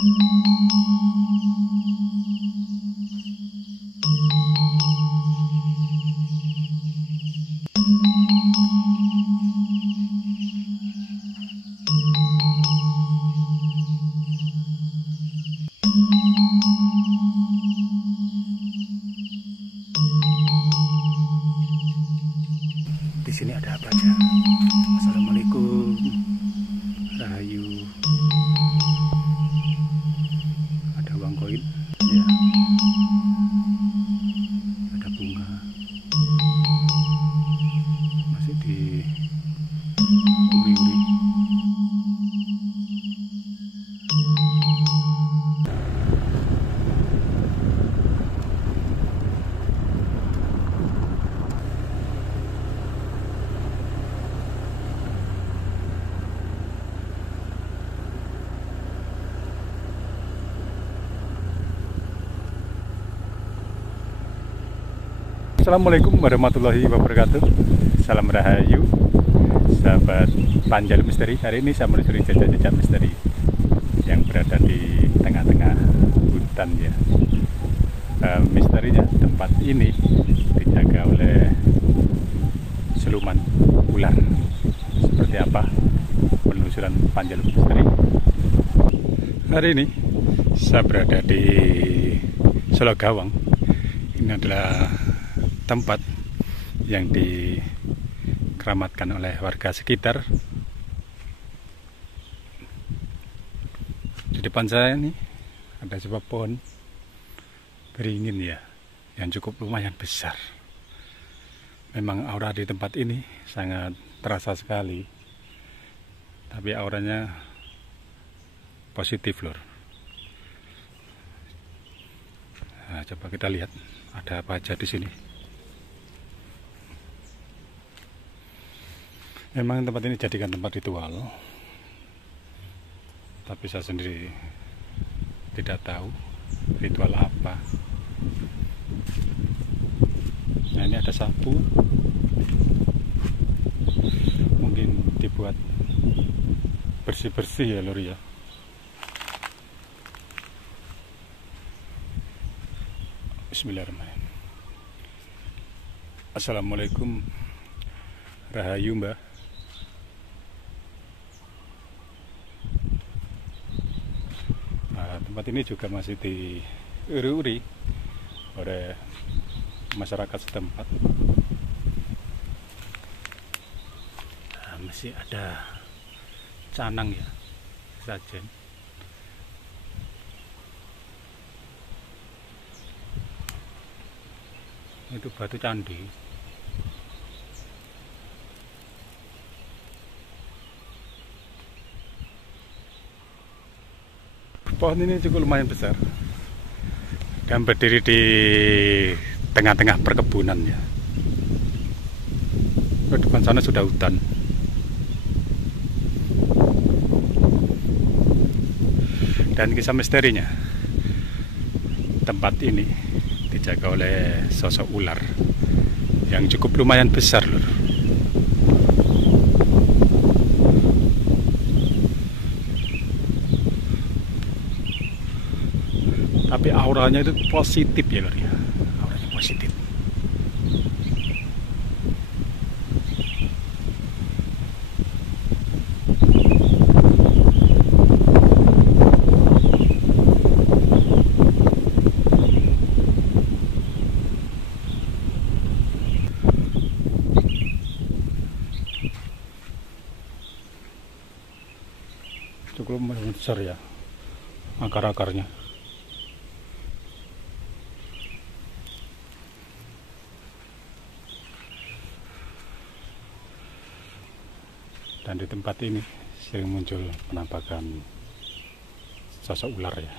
Di sini ada apa aja? Assalamualaikum. Rahayu. Ada uang koin, ya. Ada bunga. Masih di uri-uri. Assalamualaikum warahmatullahi wabarakatuh. Salam rahayu, sahabat Panjalu Misteri. Hari ini saya menelusuri jejak-jejak misteri yang berada di tengah-tengah hutan, ya. Misterinya tempat ini dijaga oleh siluman ular. Seperti apa penelusuran Panjalu Misteri? Hari ini saya berada di Solo Gawang. Ini adalah tempat yang dikeramatkan oleh warga sekitar. Di depan saya ini ada sebuah pohon beringin, ya, yang cukup lumayan besar. Memang aura di tempat ini sangat terasa sekali, tapi auranya positif, lur. Nah, coba kita lihat ada apa aja di sini. Memang tempat ini jadikan tempat ritual, tapi saya sendiri tidak tahu ritual apa. Nah, ini ada sapu, mungkin dibuat bersih-bersih, ya, lur, ya. Bismillahirrahmanirrahim. Assalamualaikum. Rahayu, Mbak. Tempat ini juga masih diuri-uri oleh masyarakat setempat. Nah, masih ada canang, ya, sajen. Itu batu candi. Pohon ini cukup lumayan besar dan berdiri di tengah-tengah perkebunan, ya. Di depan sana sudah hutan. Dan kisah misterinya, tempat ini dijaga oleh sosok ular yang cukup lumayan besar, lur. Tapi auranya itu positif, ya, lur, ya. Auranya positif. Cukup besar, ya, akar-akarnya. Dan di tempat ini sering muncul penampakan sosok ular, ya.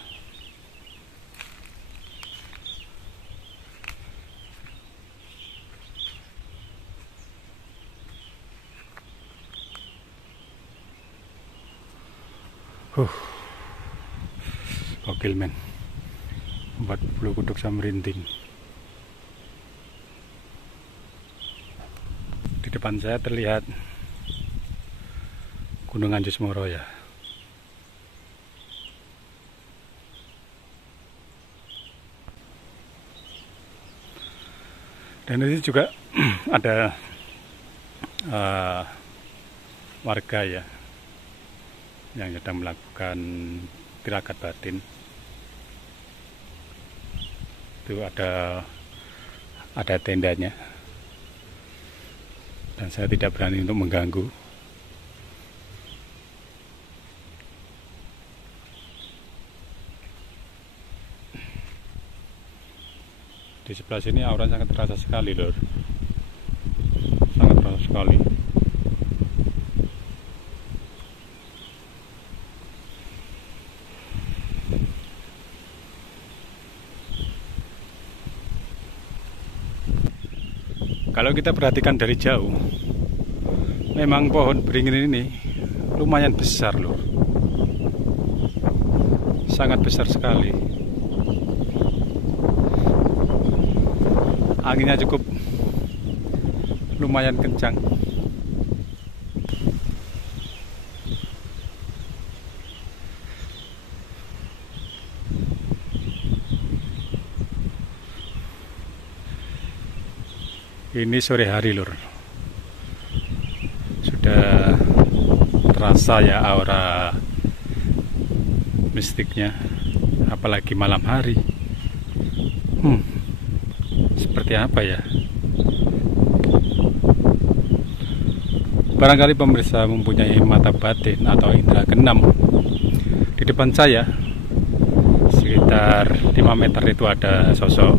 Gokil, men. Buat bulu kuduk sama merinding. Di depan saya terlihat Gunung Anjus Moro, ya. Dan ini juga ada warga ya yang sedang melakukan tirakat batin. Itu ada tendanya, dan saya tidak berani untuk mengganggu. Di sebelah sini aura sangat terasa sekali, lor. Sangat terasa sekali. Kalau kita perhatikan dari jauh, memang pohon beringin ini lumayan besar, lor. Sangat besar sekali. Anginnya cukup lumayan kencang. Ini sore hari, lur. Sudah terasa ya aura mistiknya, apalagi malam hari. Seperti apa ya? Barangkali pemirsa mempunyai mata batin atau indera keenam. Di depan saya, sekitar 5 meter itu ada sosok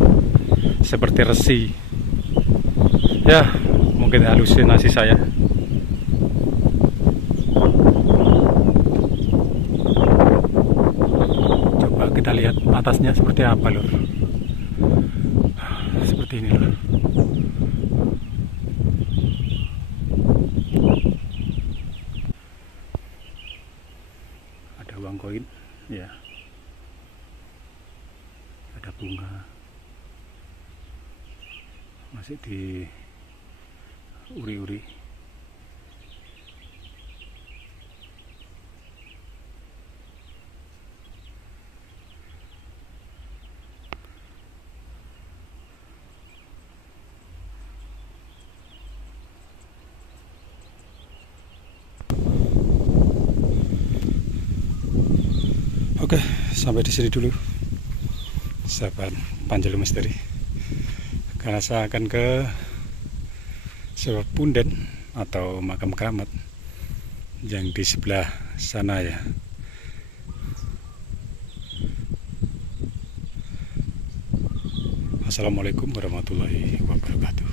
seperti resi. Ya, mungkin halusinasi saya. Coba kita lihat atasnya seperti apa, lur. Seperti ini, lur. Ada uang koin, ya. Ada bunga. Masih di uri-uri. Oke, sampai di sini dulu sahabat Panjalu Misteri, karena saya akan ke sebuah punden atau makam keramat yang di sebelah sana ya. Assalamualaikum warahmatullahi wabarakatuh.